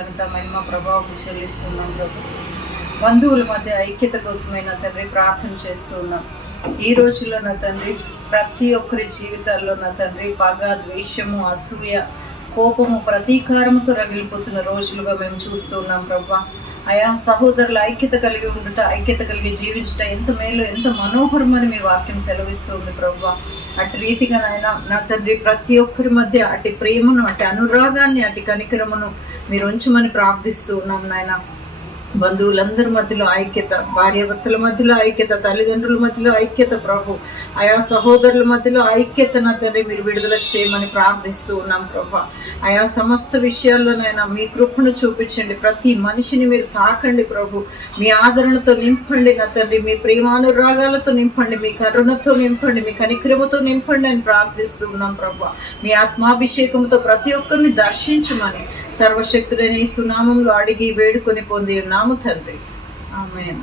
ఘనత మహిమ ప్రభావం చెల్లిస్తున్నాం ప్రభు. బంధువుల మధ్య ఐక్యత కోసమే నా తండ్రి ప్రార్థన చేస్తూ ఉన్నాం. ఈ రోజుల్లో నా తండ్రి ప్రతి ఒక్కరి జీవితాల్లో నా తండ్రి పగ, ద్వేషము, అసూయ, కోపము, ప్రతీకారముతో రగిలిపోతున్న రోజులుగా మేము చూస్తూ ఉన్నాం ప్రభా. అయా సహోదరుల ఐక్యత కలిగి ఉండుట, ఐక్యత కలిగి జీవించుట ఎంత మేలు, ఎంత మనోహరమని మీ వాక్యం సెలవిస్తూ ఉంది ప్రభా. అటు రీతిగా నా తండ్రి ప్రతి ఒక్కరి మధ్య అటు ప్రేమను, అటు అనురాగాన్ని, అటు కనికరమును మీరు ఉంచమని ప్రార్థిస్తూ ఉన్నాం నాయన. బంధువులందరి మధ్యలో ఐక్యత, భార్యాభర్తల మధ్యలో ఐక్యత, తల్లిదండ్రుల మధ్యలో ఐక్యత ప్రభు. ఆయా సహోదరుల మధ్యలో ఐక్యత నా తండ్రి మీరు విడుదల చేయమని ప్రార్థిస్తూ ఉన్నాం ప్రభా. ఆయా సమస్త విషయాల్లోనైనా మీ కృపను చూపించండి. ప్రతి మనిషిని మీరు తాకండి ప్రభు. మీ ఆదరణతో నింపండి నా తండ్రి. మీ ప్రేమానురాగాలతో నింపండి, మీ కరుణతో నింపండి, మీ కనికరముతో నింపండి అని ప్రార్థిస్తూ ఉన్నాం ప్రభా. మీ ఆత్మాభిషేకంతో ప్రతి ఒక్కరిని దర్శించమని సర్వశక్తుడైన యేసు నామములో అడిగి వేడుకొని పొంది ఉన్నాము తండ్రి. ఆమేన్.